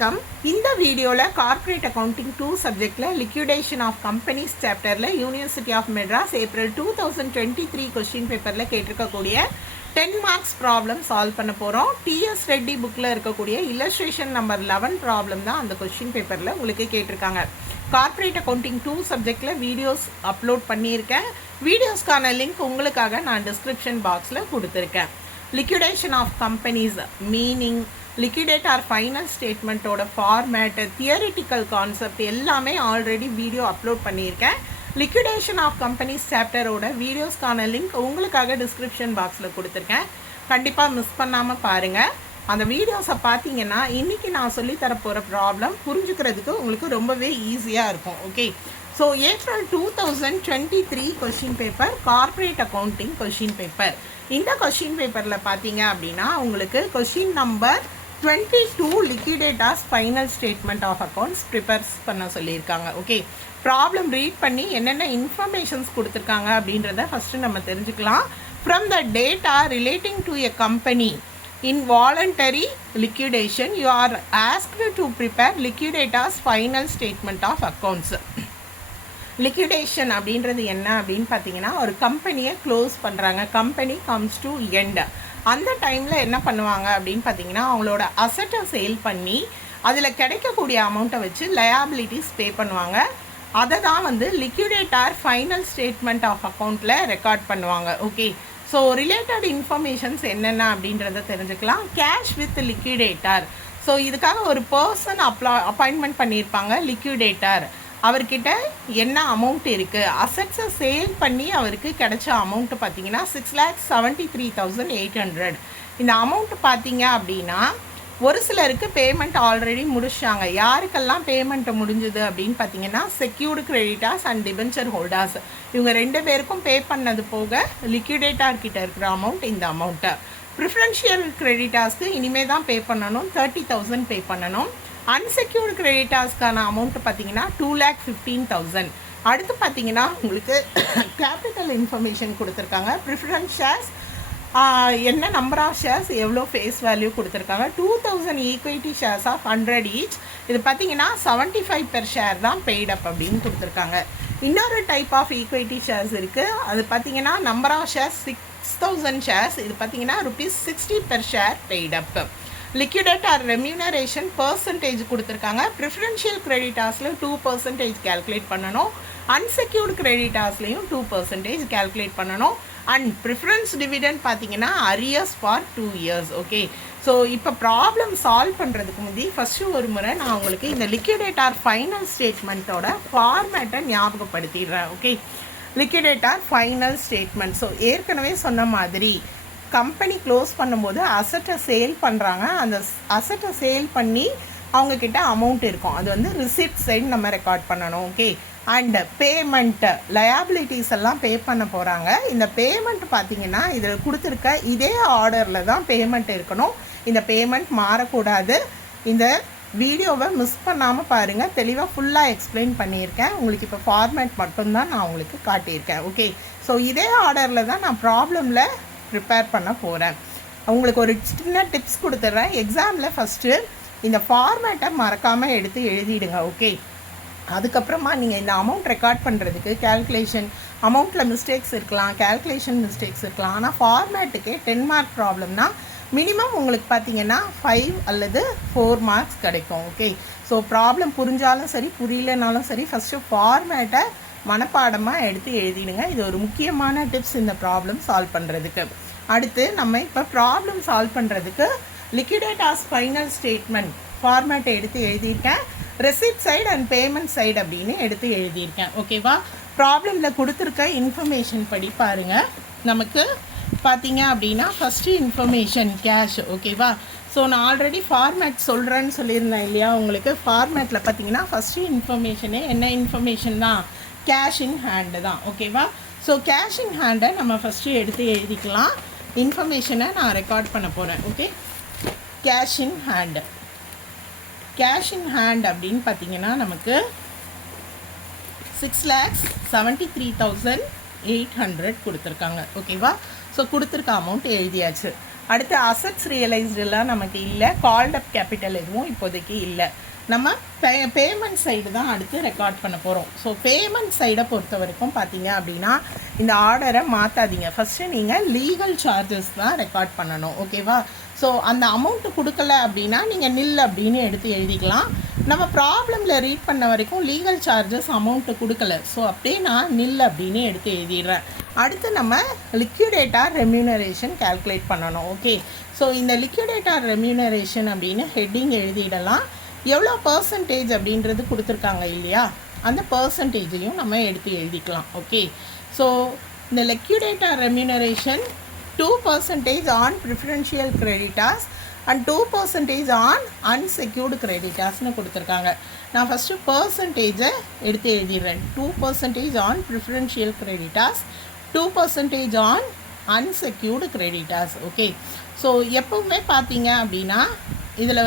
வணக்கம். இந்த வீடியோவில் கார்ப்பரேட் அக்கவுண்டிங் 2 சப்ஜெக்டில் லிக்விடேஷன் ஆஃப் கம்பெனிஸ் சாப்டரில் University of Madras April 2023 question பேப்பரில் கேட்டிருக்கக்கூடிய 10 மார்க்ஸ் ப்ராப்ளம் சால்வ் பண்ண போகிறோம். டிஎஸ் ரெட்டி புக்கில் இருக்கக்கூடிய இல்லஸ்ட்ரேஷன் நம்பர் 11 ப்ராப்ளம் தான் அந்த கொஸ்டின் பேப்பரில் உங்களுக்கு கேட்டிருக்காங்க. கார்ப்பரேட் அக்கவுண்டிங் 2 சப்ஜெக்டில் வீடியோஸ் அப்லோட் பண்ணியிருக்கேன். வீடியோஸ்க்கான லிங்க் உங்களுக்காக நான் டிஸ்கிரிப்ஷன் பாக்ஸில் கொடுத்துருக்கேன். Liquidation of companies meaning, liquidator final ஸ்டேட்மெண்ட்டோட ஃபார்மேட்டு, தியரிட்டிக்கல் கான்செப்ட் எல்லாமே ஆல்ரெடி வீடியோ அப்லோட் பண்ணியிருக்கேன். லிக்விடேஷன் ஆஃப் கம்பெனிஸ் சாப்டரோட வீடியோஸ்க்கான லிங்க் உங்களுக்காக டிஸ்கிரிப்ஷன் பாக்ஸில் கொடுத்துருக்கேன். கண்டிப்பாக மிஸ் பண்ணாமல் பாருங்கள். அந்த வீடியோஸை பார்த்தீங்கன்னா இன்றைக்கி நான் சொல்லித்தர போகிற ப்ராப்ளம் புரிஞ்சுக்கிறதுக்கு உங்களுக்கு ரொம்பவே ஈஸியாக இருக்கும். Okay, so April 2023 question paper corporate accounting question paper. இந்த கொஷின் பேப்பரில் பார்த்தீங்க அப்படின்னா உங்களுக்கு question number 22 liquidators final statement of accounts prepares பண்ண சொல்லியிருக்காங்க. ஓகே, ப்ராப்ளம் ரீட் பண்ணி என்னென்ன இன்ஃபர்மேஷன்ஸ் கொடுத்துருக்காங்க அப்படின்றத ஃபஸ்ட்டு நம்ம தெரிஞ்சுக்கலாம். From the data relating to a company in voluntary liquidation you are asked to prepare liquidators final statement of accounts. Liquidation அப்படின்றது என்ன அப்படின்னு பார்த்தீங்கன்னா, ஒரு கம்பெனியை க்ளோஸ் பண்ணுறாங்க, கம்பெனி கம்ஸ் டு எண்ட். அந்த டைமில் என்ன பண்ணுவாங்க அப்படின்னு பார்த்தீங்கன்னா, அவங்களோட அசட்டை சேல் பண்ணி அதில் கிடைக்கக்கூடிய அமௌண்ட்டை வச்சு லயாபிலிட்டிஸ் பே பண்ணுவாங்க. அதை தான் வந்து லிக்விடேட்டர் ஃபைனல் ஸ்டேட்மெண்ட் ஆஃப் அக்கௌண்ட்டில் ரெக்கார்ட் பண்ணுவாங்க. ஓகே, ஸோ ரிலேட்டட் இன்ஃபர்மேஷன்ஸ் என்னென்ன அப்படின்றத தெரிஞ்சுக்கலாம். Cash with liquidator. ஸோ இதுக்காக ஒரு பர்சன் அப்பாயின்மெண்ட் பண்ணியிருப்பாங்க, லிக்விடேட்டர். அவர்கிட்ட என்ன அமௌண்ட் இருக்குது, அசட்ஸை சேல் பண்ணி அவருக்கு கிடைச்ச அமௌண்ட்டு பார்த்தீங்கன்னா 6,73,800. இந்த அமௌண்ட்டு பார்த்தீங்க அப்படின்னா ஒரு சிலருக்கு பேமெண்ட் ஆல்ரெடி முடிச்சாங்க. யாருக்கெல்லாம் பேமெண்ட்டு முடிஞ்சுது அப்படின்னு பார்த்தீங்கன்னா, secured creditors and debenture holders. இவங்க 2 பேருக்கும் பே பண்ணது போக லிக்விடேட்டர் கிட்ட இருக்கிற அமௌண்ட் இந்த அமௌண்ட்டு. ப்ரிஃபரன்ஷியல் கிரெடிட்டார்ஸ்க்கு இனிமேல் தான் பே பண்ணணும், 30,000 பே பண்ணணும். அன்செக்யூர்டு கிரெடிட்டார்ஸ்க்கான அமௌண்ட்டு பார்த்தீங்கன்னா 2,15,000. அடுத்து பார்த்தீங்கன்னா உங்களுக்கு கேபிட்டல் இன்ஃபர்மேஷன் கொடுத்துருக்காங்க. ப்ரிஃபரன்ஸ் ஷேர்ஸ் என்ன நம்பர் ஆஃப் ஷேர்ஸ், எவ்வளோ ஃபேஸ் வேல்யூ கொடுத்துருக்காங்க. 2,000 ஈக்விட்டி ஷேர்ஸ் ஆஃப் 100 ஈச். இது பார்த்தீங்கன்னா 75 பெர் ஷேர் தான் பெய்ட் அப் அப்படின்னு கொடுத்துருக்காங்க. இன்னொரு டைப் ஆஃப் ஈக்விட்டி ஷேர்ஸ் இருக்குது. அது பார்த்தீங்கன்னா நம்பர் ஆஃப் ஷேர்ஸ் 6,000 ஷேர்ஸ். இது பார்த்தீங்கன்னா ₹60 per share paid up. Liquidator remuneration percentage கொடுத்துருக்காங்க. ப்ரிஃபரன்ஷியல் கிரெடிட்டார்ஸில் 2% கேல்குலேட் பண்ணணும், அன்செக்யூர்டு கிரெடிட்டார்ஸ்லையும் 2% கேல்குலேட் பண்ணணும். அண்ட் ப்ரிஃபரன்ஸ் டிவிடெண்ட் பார்த்தீங்கன்னா arrears for 2 years. Okay, so இப்போ ப்ராப்ளம் சால்வ் பண்ணுறதுக்கு முந்தி ஃபஸ்ட்டு ஒரு முறை நான் உங்களுக்கு இந்த லிக்விடேட்டர் ஃபைனல் ஸ்டேட்மெண்ட்டோட ஃபார்மேட்டை ஞாபகப்படுத்திடுறேன். Okay, liquidator final statement. So ஏற்கனவே சொன்ன மாதிரி கம்பெனி க்ளோஸ் பண்ணும்போது அசட்டை சேல் பண்ணுறாங்க. அந்த அசட்டை சேல் பண்ணி அவங்கக்கிட்ட அமௌண்ட் இருக்கும், அது வந்து ரிசிப்ட் சைடு நம்ம ரெக்கார்ட் பண்ணணும். ஓகே, அண்ட் பேமெண்ட்டு, லயாபிலிட்டிஸ் எல்லாம் பே பண்ண போகிறாங்க. இந்த பேமெண்ட் பார்த்திங்கன்னா இதில் கொடுத்துருக்க இதே ஆர்டரில் தான் பேமெண்ட் இருக்கணும். இந்த பேமெண்ட் மாறக்கூடாது. இந்த வீடியோவை மிஸ் பண்ணாமல் பாருங்கள், தெளிவாக ஃபுல்லாக எக்ஸ்பிளைன் பண்ணியிருக்கேன். உங்களுக்கு இப்போ ஃபார்மேட் மட்டும்தான் நான் உங்களுக்கு காட்டியிருக்கேன். ஓகே, ஸோ இதே ஆர்டரில் தான் நான் ப்ராப்ளமில் ப்ரிப்பேர் பண்ண போகிறேன். உங்களுக்கு ஒரு சின்ன டிப்ஸ் கொடுத்துட்றேன். எக்ஸாமில் ஃபஸ்ட்டு இந்த ஃபார்மேட்டை மறக்காமல் எடுத்து எழுதிடுங்க. ஓகே, அதுக்கப்புறமா நீங்கள் இந்த அமௌண்ட் ரெக்கார்ட் பண்ணுறதுக்கு கேல்குலேஷன் அமௌண்ட்டில் மிஸ்டேக்ஸ் இருக்கலாம், கேல்குலேஷன் மிஸ்டேக்ஸ் இருக்கலாம். ஆனால் ஃபார்மேட்டுக்கே 10 மார்க் ப்ராப்ளம்னா மினிமம் உங்களுக்கு பார்த்தீங்கன்னா 5 அல்லது 4 மார்க்ஸ் கிடைக்கும். ஓகே, ஸோ ப்ராப்ளம் புரிஞ்சாலும் சரி புரியலனாலும் சரி ஃபஸ்ட்டு ஃபார்மேட்டை மனப்பாடமாக எடுத்து எழுதிடுங்க. இது ஒரு முக்கியமான டிப்ஸ் இந்த ப்ராப்ளம் சால்வ் பண்ணுறதுக்கு. அடுத்து நம்ம இப்போ ப்ராப்ளம் சால்வ் பண்ணுறதுக்கு லிக்விடேட்டர்ஸ் ஃபைனல் ஸ்டேட்மெண்ட் ஃபார்மேட்டை எடுத்து எழுதியிருக்கேன். Receipt side and payment side அப்படின்னு எடுத்து எழுதியிருக்கேன். ஓகேவா, ப்ராப்ளமில் கொடுத்துருக்க இன்ஃபர்மேஷன் படி பாருங்கள். நமக்கு பார்த்தீங்க அப்படின்னா ஃபஸ்ட்டு இன்ஃபர்மேஷன் கேஷ். ஓகேவா, ஸோ நான் ஆல்ரெடி ஃபார்மேட் சொல்கிறேன்னு சொல்லியிருந்தேன் இல்லையா உங்களுக்கு. ஃபார்மேட்டில் பார்த்தீங்கன்னா ஃபஸ்ட்டு இன்ஃபர்மேஷனே என்ன இன்ஃபர்மேஷன் தான், கேஷ் இன் ஹேண்டு தான். ஓகேவா, ஸோ கேஷ் இன் ஹேண்டை நம்ம ஃபஸ்ட்டு எடுத்து எழுதிக்கலாம். இன்ஃபர்மேஷனை நான் ரெக்கார்ட் பண்ண போகிறேன். Okay, cash in hand. Cash in hand அப்படின்னு பார்த்தீங்கன்னா நமக்கு 6,73,800 கொடுத்துருக்காங்க. ஓகேவா, ஸோ கொடுத்துருக்க அமௌண்ட் எழுதியாச்சு. அடுத்து அசட்ஸ் ரியலைஸ்டெல்லாம் நமக்கு இல்லை, கால்ட் அப் கேபிட்டல் எதுவும் இப்போதைக்கு இல்லை. நம்ம பேமெண்ட் சைடு தான் அடுத்து ரெக்கார்ட் பண்ண போகிறோம். ஸோ பேமெண்ட் சைடை பொறுத்த வரைக்கும் பார்த்தீங்க அப்படின்னா இந்த ஆர்டரை மாற்றாதீங்க. ஃபஸ்ட்டு நீங்கள் லீகல் சார்ஜஸ் தான் ரெக்கார்ட் பண்ணணும். ஓகேவா? ஸோ அந்த அமௌண்ட்டு கொடுக்கல அப்படின்னா நீங்கள் நில் அப்படின்னு எடுத்து எழுதிக்கலாம். நம்ம ப்ராப்ளமில் ரீட் பண்ண வரைக்கும் லீகல் சார்ஜஸ் அமௌண்ட்டு கொடுக்கல, ஸோ அப்படியே நான் நில் அப்படின்னு எடுத்து எழுதிடுறேன். அடுத்து நம்ம லிக்விடேட்டார் ரெம்யூனரேஷன் கால்குலேட் பண்ணணும். ஓகே, ஸோ இந்த லிக்விடேட்டார் ரெம்யூனரேஷன் அப்படின்னு ஹெட்டிங் எழுதிடலாம். எவ்வளோ பர்சன்டேஜ் அப்படின்றது கொடுத்துருக்காங்க இல்லையா, அந்த பர்சன்டேஜையும் நம்ம எடுத்து எழுதிக்கலாம். ஓகே, ஸோ இந்த liquidator remuneration 2% on preferential creditors and 2% on unsecured கிரெடிட்டார்ஸ்னு கொடுத்துருக்காங்க. நான் ஃபஸ்ட்டு பர்சன்டேஜை எடுத்து எழுதிடுறேன். 2% on preferential creditors, 2% on unsecured creditors. Okay, so எப்போவுமே பார்த்தீங்க அப்படின்னா இதில்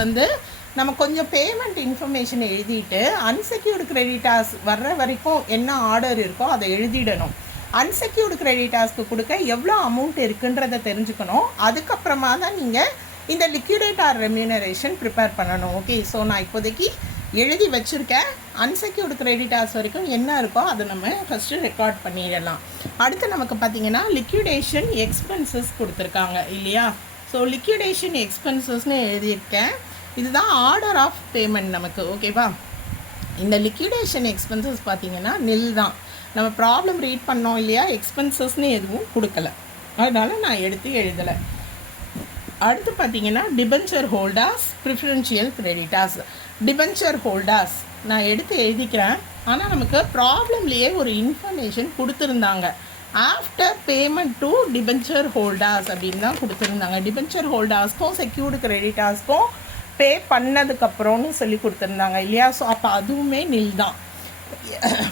நம்ம கொஞ்சம் பேமெண்ட் இன்ஃபர்மேஷன் எழுதிட்டு அன்செக்யூர்டு கிரெடிட்டார்ஸ் வர்ற வரைக்கும் என்ன ஆர்டர் இருக்கோ அதை எழுதிடணும். அன்செக்யூர்டு கிரெடிட்டார்ஸ்க்கு கொடுக்க எவ்வளோ அமௌண்ட் இருக்குன்றதை தெரிஞ்சுக்கணும். அதுக்கப்புறமா தான் நீங்கள் இந்த லிக்விடேட்டார் ரெம்யூனரேஷன் ப்ரிப்பேர் பண்ணணும். ஓகே, ஸோ நான் இப்போதைக்கு எழுதி வச்சுருக்கேன். அன்செக்யூர்டு கிரெடிட்டார்ஸ் வரைக்கும் என்ன இருக்கோ அதை நம்ம ஃபஸ்ட்டு ரெக்கார்ட் பண்ணிடலாம். அடுத்து நமக்கு பார்த்திங்கன்னா லிக்விடேஷன் எக்ஸ்பென்சஸ் கொடுத்துருக்காங்க இல்லையா. ஸோ லிக்விடேஷன் எக்ஸ்பென்சஸ்னு எழுதியிருக்கேன். இதுதான் ஆர்டர் ஆஃப் பேமெண்ட் நமக்கு. ஓகேவா? இந்த லிக்விடேஷன் எக்ஸ்பென்சஸ் பார்த்திங்கன்னா நில் தான். நம்ம ப்ராப்ளம் ரீட் பண்ணோம் இல்லையா, எக்ஸ்பென்சஸ்னு எதுவும் கொடுக்கல, அதனால் நான் எடுத்து எழுதலை. அடுத்து பார்த்திங்கன்னா debenture holders, preferential creditors. Debenture holders நான் எடுத்து எழுதிக்கிறேன். ஆனால் நமக்கு ப்ராப்ளம்லேயே ஒரு இன்ஃபர்மேஷன் கொடுத்துருந்தாங்க. After payment to debenture holders அப்படின்னு தான் கொடுத்துருந்தாங்க. டிபென்ச்சர் ஹோல்டர்ஸ்க்கும் செக்யூர்டு கிரெடிட்டார்ஸ்க்கும் பே பண்ணதுக்கப்புறம்னு சொல்லி கொடுத்துருந்தாங்க இல்லையா. ஸோ அப்போ அதுவுமே நில் தான்.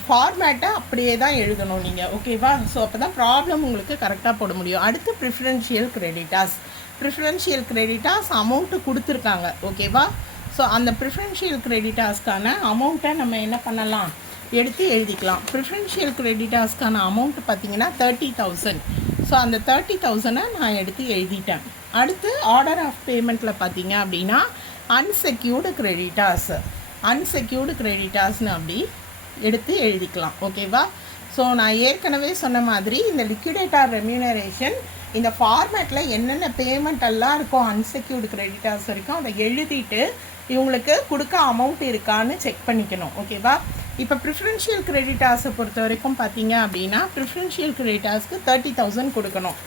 ஃபார்மேட்டை அப்படியே தான் எழுதணும் நீங்கள். ஓகேவா? ஸோ அப்போ தான் ப்ராப்ளம் உங்களுக்கு கரெக்டாக போட முடியும். அடுத்து preferential creditors. Preferential creditors amount கொடுத்துருக்காங்க. ஓகேவா? ஸோ அந்த ப்ரிஃபரன்ஷியல் கிரெடிட்டார்ஸ்க்கான அமௌண்ட்டை நம்ம என்ன பண்ணலாம், எடுத்து எழுதிக்கலாம். ப்ரிஃபரன்ஷியல் கிரெடிட்டார்ஸ்க்கான அமௌண்ட்டு பார்த்திங்கன்னா 30,000. ஸோ அந்த 30,000 நான் எடுத்து எழுதிட்டேன். அடுத்து ஆர்டர் ஆஃப் பேமெண்ட்டில் பார்த்தீங்க அப்படின்னா அன்செக்யூர்டு கிரெடிட்டார்ஸ், அன்செக்யூர்டு கிரெடிட்டார்ஸ்னு அப்படி எடுத்து எழுதிக்கலாம். ஓகேவா? ஸோ நான் ஏற்கனவே சொன்ன மாதிரி இந்த லிக்விடேட்டார் ரெம்யூனரேஷன் இந்த ஃபார்மேட்டில் என்னென்ன பேமெண்ட் எல்லாம் இருக்கும் அன்செக்யூர்டு கிரெடிட்டார்ஸ் வரைக்கும் அதை எழுதிட்டு இவங்களுக்கு கொடுக்க அமௌண்ட் இருக்கான்னு செக் பண்ணிக்கணும். ஓகேவா? இப்போ ப்ரிஃபரன்ஷியல் கிரெடிட்டார்ஸை பொறுத்த வரைக்கும் பார்த்தீங்க அப்படின்னா ப்ரிஃபரன்ஷியல் கிரெடிட்டார்ஸ்க்கு 30,000 கொடுக்கணும்.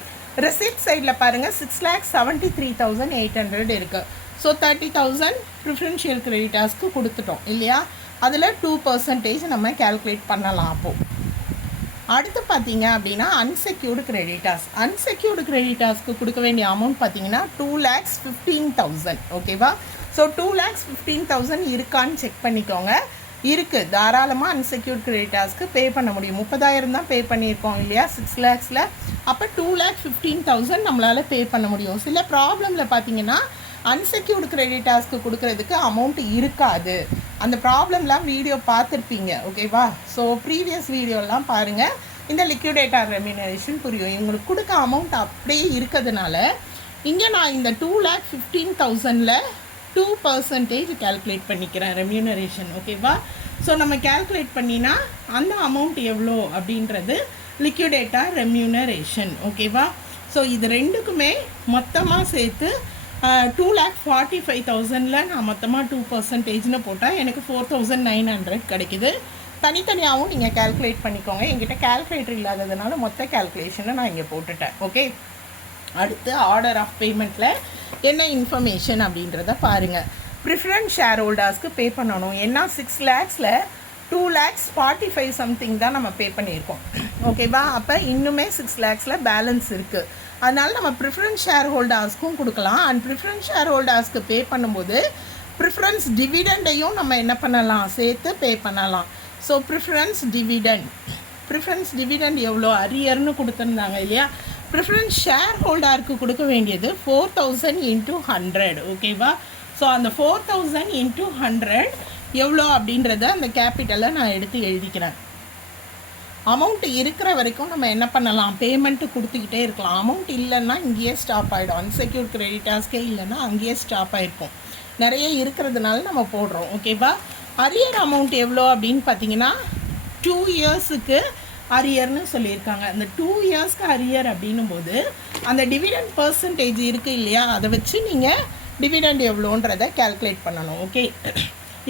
ரெசிப்ட் சைடில் பாருங்கள் 6,73,800 இருக்குது. ஸோ 30,000 ப்ரிஃபரன்ஷியல் கிரெடிட்டார்ஸ்க்கு கொடுத்துட்டோம் இல்லையா. அதில் 2% நம்ம கேல்குலேட் பண்ணலாம். அப்போது அடுத்து பார்த்தீங்க அப்படின்னா அன்செக்யூர்டு கிரெடிட்டார்ஸ். அன்செக்யூர்டு கிரெடிட்டார்ஸ்க்கு கொடுக்க வேண்டிய அமௌண்ட் பார்த்தீங்கன்னா 2,15,000. ஓகேவா? ஸோ 2,15,000 இருக்கான்னு செக் பண்ணிக்கோங்க. இருக்குது, தாராளமாக அன்செக்யூர்ட் கிரெடிட்டார்ஸ்க்கு பே பண்ண முடியும். 30,000 தான் பே பண்ணியிருக்கோம் இல்லையா 6 lakhsல. அப்போ 2,15,000 நம்மளால் பே பண்ண முடியும். சில ப்ராப்ளமில் பார்த்தீங்கன்னா அன்செக்யூர்டு கிரெடிட்டார்ஸ்க்கு கொடுக்குறதுக்கு அமௌண்ட் இருக்காது. அந்த ப்ராப்ளம்லாம் வீடியோ பார்த்துருப்பீங்க. ஓகேவா? ஸோ ப்ரீவியஸ் வீடியோலாம் பாருங்கள், இந்த லிக்விடேட்டார் ரெம்யூனரேஷன் புரியும். இவங்களுக்கு கொடுக்க அமௌண்ட் அப்படியே இருக்கிறதுனால இங்கே நான் இந்த 2,15,000ல் 2% கேல்குலேட் பண்ணிக்கிறேன் ரெம்யூனரேஷன். ஓகேவா? ஸோ நம்ம கேல்குலேட் பண்ணினா அந்த அமௌண்ட் எவ்வளோ அப்படின்றது லிக்விடேட்டார் ரெம்யூனரேஷன். ஓகேவா? ஸோ இது ரெண்டுக்குமே மொத்தமாக சேர்த்து 2,45,000ல் நான் மொத்தமாக 2%ன்னு போட்டால் எனக்கு 4,900 கிடைக்குது. தனித்தனியாகவும் நீங்கள் கேல்குலேட் பண்ணிக்கோங்க. என்கிட்ட கேல்குலேட்டர் இல்லாததுனால மொத்த கேல்குலேஷனை நான் இங்கே போட்டுட்டேன். ஓகே, அடுத்து ஆர்டர் ஆஃப் பேமெண்ட்டில் என்ன இன்ஃபர்மேஷன் அப்படின்றத பாருங்கள். ப்ரிஃபரன்ஸ் ஷேர் ஹோல்டர்ஸ்க்கு பே பண்ணணும். ஏன்னா 6 lakhsல 2,45,000 சம்திங் தான் நம்ம பே பண்ணியிருக்கோம். ஓகேவா? அப்போ இன்னுமே 6 lakhsல பேலன்ஸ் இருக்குது. அதனால் நம்ம ப்ரிஃபரன்ஸ் ஷேர் ஹோல்டர்ஸ்க்கும் கொடுக்கலாம். அண்ட் ப்ரிஃபரன்ஸ் ஷேர் ஹோல்டர்ஸ்க்கு பே பண்ணும்போது ப்ரிஃபரன்ஸ் டிவிடெண்டையும் நம்ம என்ன பண்ணலாம், சேர்த்து பே பண்ணலாம். ஸோ ப்ரிஃபரன்ஸ் டிவிடெண்ட் எவ்வளோ அரியர்னு கொடுத்துருந்தாங்க இல்லையா. ப்ரிஃபரன்ஸ் ஷேர் ஹோல்டருக்கு கொடுக்க வேண்டியது 4,000 × 100. ஓகேவா? ஸோ அந்த 4,000 × 100 எவ்வளோ அப்படின்றத அந்த கேபிட்டலை நான் எடுத்து எழுதிக்கிறேன். அமௌண்ட் இருக்கிற வரைக்கும் நம்ம என்ன பண்ணலாம், பேமெண்ட்டு கொடுத்துக்கிட்டே இருக்கலாம். அமௌண்ட் இல்லைன்னா இங்கேயே ஸ்டாப் ஆகிடும். அன்செக்யூர்ட் கிரெடிட்டார்ஸ்க்கே இல்லைன்னா அங்கேயே ஸ்டாப் ஆகிருக்கும். நிறைய இருக்கிறதுனால நம்ம போடுறோம். ஓகேவா? அரியர் அமௌண்ட் எவ்வளோ அப்படின்னு பார்த்தீங்கன்னா 2 இயர்ஸுக்கு அரியர்னு சொல்லியிருக்காங்க. அந்த 2 இயர்ஸ்க்கு அரியர் அப்படின்னும் போது அந்த டிவிடெண்ட் பர்சன்டேஜ் இருக்குது இல்லையா, அதை வச்சு நீங்கள் டிவிடெண்ட் எவ்வளோன்றதை கேல்குலேட் பண்ணணும். ஓகே,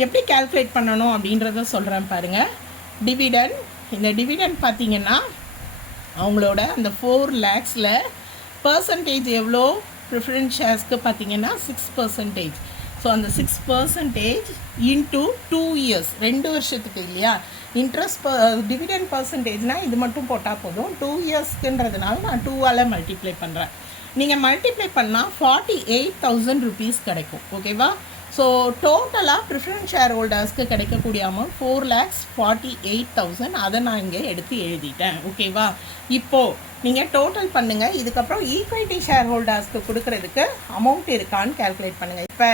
எப்படி கேல்குலேட் பண்ணணும் அப்படின்றத சொல்கிறேன் பாருங்கள். டிவிடெண்ட், இந்த டிவிடெண்ட் பார்த்தீங்கன்னா அவங்களோட அந்த 4 lakhsல பர்சன்டேஜ் எவ்வளோ, ப்ரிஃபரன்ஸ் ஷேர்ஸ்க்கு பார்த்தீங்கன்னா 6%. ஸோ அந்த 6% இன்ட்டு 2 இயர்ஸ், 2 வருஷத்துக்கு இல்லையா. இன்ட்ரெஸ்ட் டிவிடெண்ட் பர்சன்டேஜ்னால் இது மட்டும் போட்டால் போதும். 2 இயர்ஸ்க்குன்றதுனால நான் 2ஆல் மல்டிப்ளை பண்ணுறேன். நீங்கள் மல்டிப்ளை பண்ணால் 48,000 rupees கிடைக்கும். ஓகேவா? ஸோ டோட்டலாக ப்ரிஃபரன்ஸ் ஷேர் ஹோல்டர்ஸ்க்கு கிடைக்கக்கூடிய அமௌண்ட் 4,48,000. அதை நான் இங்கே எடுத்து எழுதிட்டேன். ஓகேவா? இப்போது நீங்கள் டோட்டல் பண்ணுங்கள். இதுக்கப்புறம் ஈக்விட்டி ஷேர் ஹோல்டர்ஸ்க்கு கொடுக்குறதுக்கு அமௌண்ட் இருக்கான்னு கேல்குலேட் பண்ணுங்கள். இப்போ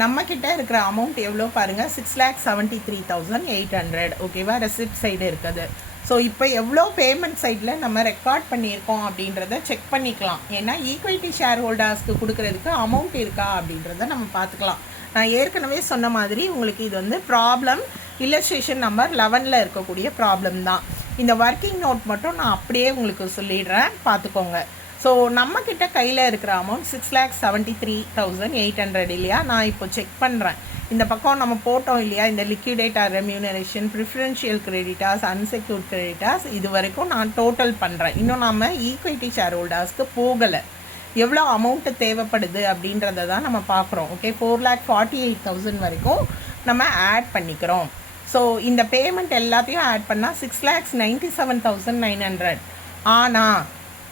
நம்மக்கிட்ட இருக்கிற அமௌண்ட் எவ்வளோ பாருங்கள், 6,73,800. ஓகேவா? ரெசிப்ட் சைடு இருக்குது. ஸோ இப்போ எவ்வளோ பேமெண்ட் சைடில் நம்ம ரெக்கார்ட் பண்ணியிருக்கோம் அப்படின்றத செக் பண்ணிக்கலாம். ஏன்னா ஈக்விட்டி ஷேர் ஹோல்டர்ஸ்க்கு கொடுக்குறதுக்கு அமௌண்ட் இருக்கா அப்படின்றத நம்ம பார்த்துக்கலாம். நான் ஏற்கனவே சொன்ன மாதிரி உங்களுக்கு இது வந்து ப்ராப்ளம் இல்லஸ்ட்ரேஷன் நம்பர் 11ல் இருக்கக்கூடிய ப்ராப்ளம் தான். இந்த ஒர்க்கிங் நோட் மட்டும் நான் அப்படியே உங்களுக்கு சொல்லிடுறேன், பார்த்துக்கோங்க. ஸோ நம்மக்கிட்ட கையில் இருக்கிற அமௌண்ட் 6,73,800 இல்லையா. நான் இப்போ செக் பண்ணுறேன். இந்த பக்கம் நம்ம போட்டோம் இல்லையா, இந்த liquidator remuneration, preferential creditors, unsecured creditors, இது வரைக்கும் நான் டோட்டல் பண்ணுறேன். இன்னும் நம்ம ஈக்விட்டி ஷேர் ஹோல்டர்ஸ்க்கு போகலை. எவ்வளோ அமௌண்ட்டு தேவைப்படுது அப்படின்றத தான் நம்ம பார்க்குறோம். ஓகே, 4,48,000 வரைக்கும் நம்ம ஆட் பண்ணிக்கிறோம். ஸோ இந்த பேமெண்ட் எல்லாத்தையும் ஆட் பண்ணால் 6,97,900. ஆனால்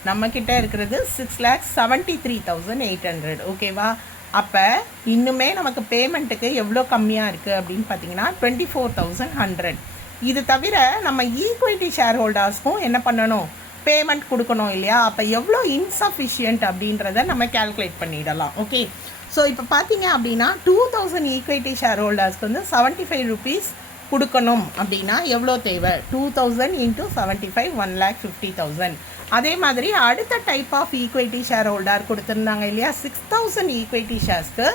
நம்மக்கிட்ட இருக்கிறது 6,73,800. ஓகேவா? அப்போ இன்னுமே நமக்கு பேமெண்ட்டுக்கு எவ்வளோ கம்மியாக இருக்குது அப்படின்னு பார்த்தீங்கன்னா 24,100. இது தவிர நம்ம ஈக்விட்டி ஷேர் ஹோல்டர்ஸ்க்கும் என்ன பண்ணணும், பேமெண்ட் கொடுக்கணும் இல்லையா. அப்போ எவ்வளோ இன்சஃபிஷியன்ட் அப்படின்றத நம்ம கேல்குலேட் பண்ணிடலாம். ஓகே, ஸோ இப்போ பார்த்தீங்க அப்படின்னா 2,000 ஈக்விட்டி ஷேர் ஹோல்டர்ஸ்க்கு வந்து 75 rupees கொடுக்கணும் அப்படின்னா எவ்வளோ தேவை, 2,000 × 75 1,50,000. அதே மாதிரி அடுத்த type of equity shareholder கொடுத்துருந்தாங்க இல்லையா, 6,000 ஈக்விட்டி ஷேர்ஸ்க்கு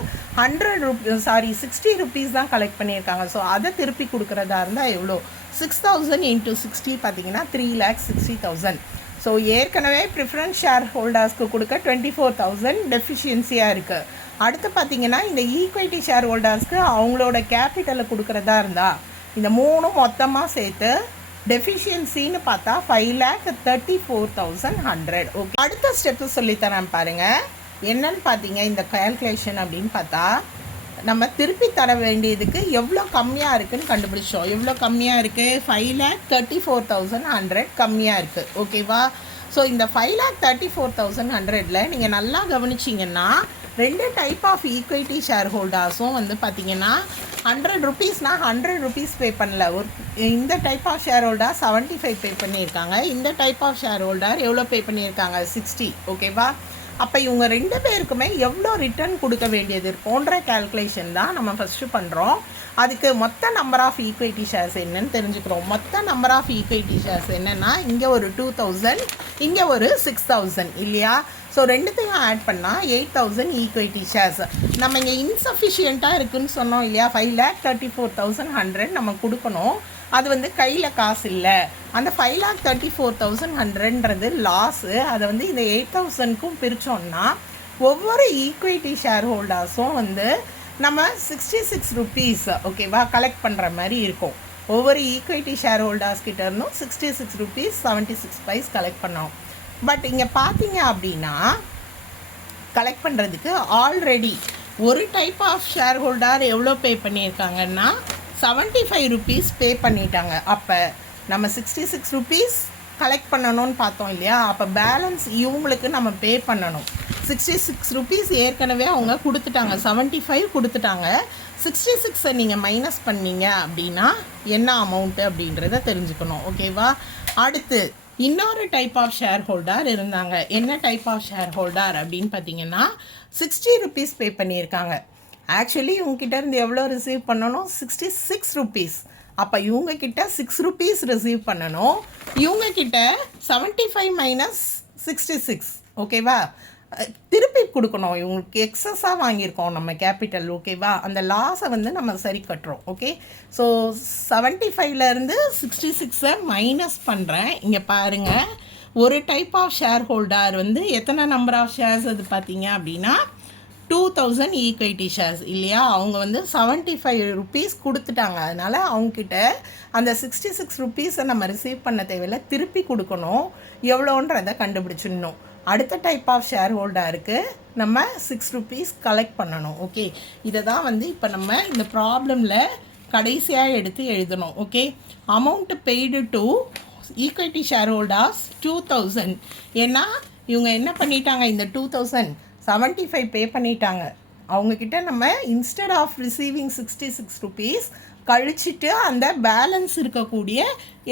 60 rupees தான் கலெக்ட் பண்ணியிருக்காங்க. ஸோ அதை திருப்பி கொடுக்குறதா இருந்தால் எவ்வளோ, 6,000 × 60 பார்த்தீங்கன்னா 3,60,000. ஸோ ஏற்கனவே ப்ரிஃபரன்ஸ் ஷேர் ஹோல்டர்ஸ்க்கு கொடுக்க 24,000 டெஃபிஷியன்சியாக இருக்குது. அடுத்து பார்த்தீங்கன்னா இந்த ஈக்விட்டி ஷேர் ஹோல்டர்ஸ்க்கு அவங்களோட கேபிட்டலை கொடுக்குறதா இருந்தால் இந்த 3 மொத்தமாக சேர்த்து டெஃபிஷியன்சின்னு பார்த்தா 5,34,100. ஓகே, அடுத்த ஸ்டெப்பு சொல்லித்தரேன் பாருங்கள். என்னன்னு பார்த்தீங்க இந்த கேல்குலேஷன் அப்படின்னு பார்த்தா, நம்ம திருப்பி தர வேண்டியதுக்கு எவ்வளோ கம்மியாக இருக்குதுன்னு கண்டுபிடிச்சோம். எவ்வளோ கம்மியாக இருக்குது, 5,34,100 கம்மியாக இருக்குது. ஓகேவா? ஸோ இந்த 5,34,100ல் நீங்கள் நல்லா கவனிச்சிங்கன்னா 2 டைப் ஆஃப் ஈக்விட்டி ஷேர் ஹோல்டர்ஸும் வந்து பார்த்தீங்கன்னா 100 rupeesனால் 100 rupees பே பண்ணல. இந்த டைப் ஆஃப் ஷேர் ஹோல்டர் 75 பே பண்ணியிருக்காங்க. இந்த டைப் ஆஃப் ஷேர் ஹோல்டர் எவ்வளோ பே பண்ணியிருக்காங்க, 60. ஓகேவா? அப்போ இவங்க 2 பேருக்குமே எவ்வளோ ரிட்டர்ன் கொடுக்க வேண்டியது போன்ற கேல்குலேஷன் தான் நம்ம ஃபஸ்ட்டு பண்ணுறோம். அதுக்கு மொத்த நம்பர் ஆஃப் ஈக்விட்டி ஷேர்ஸ் என்னன்னு தெரிஞ்சுக்கிறோம். மொத்த நம்பர் ஆஃப் ஈக்விட்டி ஷேர்ஸ் என்னென்னா, இங்கே ஒரு 2,000, இங்கே ஒரு 6,000 இல்லையா. ஸோ ரெண்டுத்தையும் ஆட் பண்ணால் 8,000 ஈக்விட்டி ஷேர்ஸ். நம்ம இங்கே இன்சஃபிஷியண்ட்டாக இருக்குதுன்னு சொன்னோம் இல்லையா, 5,34,100 நம்ம கொடுக்கணும். அது வந்து கையில் காசு இல்லை. அந்த 5,34,100ன்றது லாஸு. அதை வந்து இந்த 8,000க்கும் பிரித்தோம்னா ஒவ்வொரு ஈக்விட்டி ஷேர் ஹோல்டர்ஸும் வந்து நம்ம 66 rupees ஓகேவா கலெக்ட் பண்ணுற மாதிரி இருக்கும். ஒவ்வொரு ஈக்விட்டி ஷேர் ஹோல்டர்ஸ் கிட்ட இருந்தும் 66 rupees 76 paise கலெக்ட் பண்ணோம். பட் இங்கே பார்த்தீங்க அப்படின்னா கலெக்ட் பண்ணுறதுக்கு ஆல்ரெடி ஒரு டைப் ஆஃப் ஷேர் ஹோல்டர் எவ்வளோ பே பண்ணியிருக்காங்கன்னா 75 rupees பே பண்ணிட்டாங்க. அப்போ நம்ம 66 rupees கலெக்ட் பண்ணணும்னு பார்த்தோம் இல்லையா. அப்போ பேலன்ஸ் இவங்களுக்கு நம்ம பே பண்ணணும். 66 rupees ஏற்கனவே அவங்க கொடுத்துட்டாங்க, 75 கொடுத்துட்டாங்க. 66 நீங்கள் மைனஸ் பண்ணீங்க அப்படின்னா என்ன அமௌண்ட்டு அப்படின்றத தெரிஞ்சுக்கணும். ஓகேவா? அடுத்து இன்னொரு டைப் ஆஃப் ஷேர் ஹோல்டர் இருந்தாங்க. என்ன டைப் ஆஃப் ஷேர் ஹோல்டர் அப்படின்னு பார்த்தீங்கன்னா 60 rupees பே பண்ணியிருக்காங்க. ஆக்சுவலி உங்ககிட்ட இருந்து எவ்வளோ ரிசீவ் பண்ணணும், 66 rupees. அப்போ இவங்கக்கிட்ட 6 rupees ரிசீவ் பண்ணணும். இவங்கக்கிட்ட 75 மைனஸ் 66 ஓகேவா திருப்பி கொடுக்கணும். இவங்களுக்கு எக்ஸஸாக வாங்கியிருக்கோம் நம்ம கேபிட்டல் ஓகேவா. அந்த லாஸை வந்து நம்ம சரி கட்டுறோம். ஓகே ஸோ 75லேருந்து 66 மைனஸ் பண்ணுறேன். இங்கே பாருங்கள், ஒரு டைப் ஆஃப் ஷேர் ஹோல்டர் வந்து எத்தனை நம்பர் ஆஃப் ஷேர்ஸ் அது பார்த்தீங்க அப்படின்னா 2000 ஈக்விட்டி ஷேர்ஸ் இல்லையா. அவங்க வந்து 75 rupees கொடுத்துட்டாங்க. அதனால் அவங்கக்கிட்ட அந்த 66 rupees நம்ம ரிசீவ் பண்ண தேவையில்லை, திருப்பி கொடுக்கணும். எவ்வளோன்றதை கண்டுபிடிச்சிடணும். அடுத்த டைப் ஆஃப் ஷேர் ஹோல்டருக்கு நம்ம 6 rupees கலெக்ட் பண்ணணும். ஓகே, இதை தான் வந்து இப்போ நம்ம இந்த ப்ராப்ளமில் கடைசியாக எடுத்து எழுதணும். Okay, amount paid to equity share holders 2000. ஏன்னா இவங்க என்ன பண்ணிட்டாங்க, இந்த 2075 பே பண்ணிட்டாங்க. அவங்கக்கிட்ட நம்ம இன்ஸ்டெட் ஆஃப் ரிசீவிங் 66 rupees கழிச்சிட்டு அந்த பேலன்ஸ் இருக்கக்கூடிய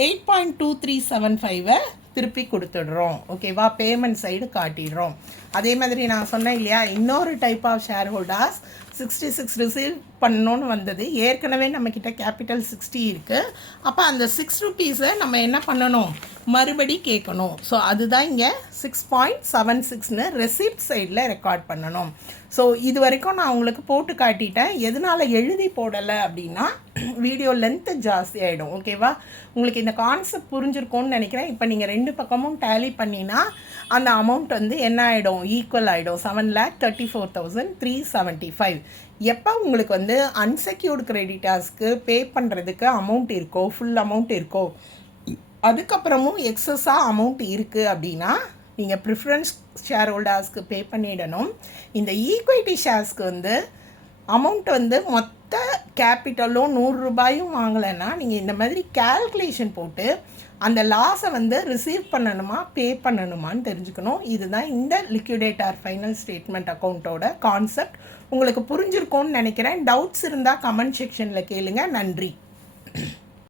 8.2375 திருப்பி கொடுத்துடுறோம். ஓகேவா, பேமெண்ட் சைடு காட்டிடுறோம். அதே மாதிரி நான் சொன்னேன் இல்லையா, இன்னொரு type of shareholders 66 receive பண்ணணுன்னு வந்தது. ஏற்கனவே நம்மக்கிட்ட கேபிட்டல் 60 இருக்குது. அப்போ அந்த 6 rupees நம்ம என்ன பண்ணணும், மறுபடி கேட்கணும். ஸோ அதுதான் இங்கே 6.76ன்னு ரெசிப்ட் சைடில் ரெக்கார்ட் பண்ணணும். ஸோ இது வரைக்கும் நான் உங்களுக்கு போட்டு காட்டிட்டேன். எதனால் எழுதி போடலை அப்படின்னா வீடியோ லென்த்து ஜாஸ்தி ஆகிடும். ஓகேவா, உங்களுக்கு இந்த கான்செப்ட் புரிஞ்சிருக்கும்னு நினைக்கிறேன். இப்போ நீங்கள் 2 பக்கமும் டேலி பண்ணினா அந்த அமௌண்ட் வந்து என்ன ஆகிடும், ஈக்குவல் ஆகிடும் 7,34,375. எப்போ உங்களுக்கு வந்து அன்செக்யூர்டு கிரெடிட்டர்ஸ்க்கு பே பண்ணுறதுக்கு அமௌண்ட் இருக்கோ, ஃபுல் அமௌண்ட் இருக்கோ, அதுக்கப்புறமும் எக்ஸஸாக அமௌண்ட் இருக்குது அப்படின்னா நீங்கள் ப்ரிஃபரன்ஸ் ஷேர் ஹோல்டர்ஸ்க்கு பே பண்ணிடணும். இந்த ஈக்விட்டி ஷேர்ஸ்க்கு வந்து அமௌண்ட் வந்து மொத்த கேபிட்டலும் 100 ரூபாயும் வாங்கலைன்னா நீங்கள் இந்த மாதிரி கேல்குலேஷன் போட்டு அந்த லாஸை வந்து ரிசீவ் பண்ணணுமா பே பண்ணணுமான்னு தெரிஞ்சுக்கணும். இதுதான் இந்த லிக்விடேட்டர் ஃபைனல் ஸ்டேட்மெண்ட் அக்கௌண்ட்டோட கான்செப்ட். உங்களுக்கு புரிஞ்சிருக்கும்னு நினைக்கிறேன். டவுட்ஸ் இருந்தால் கமெண்ட் செக்ஷனில் கேளுங்க. நன்றி.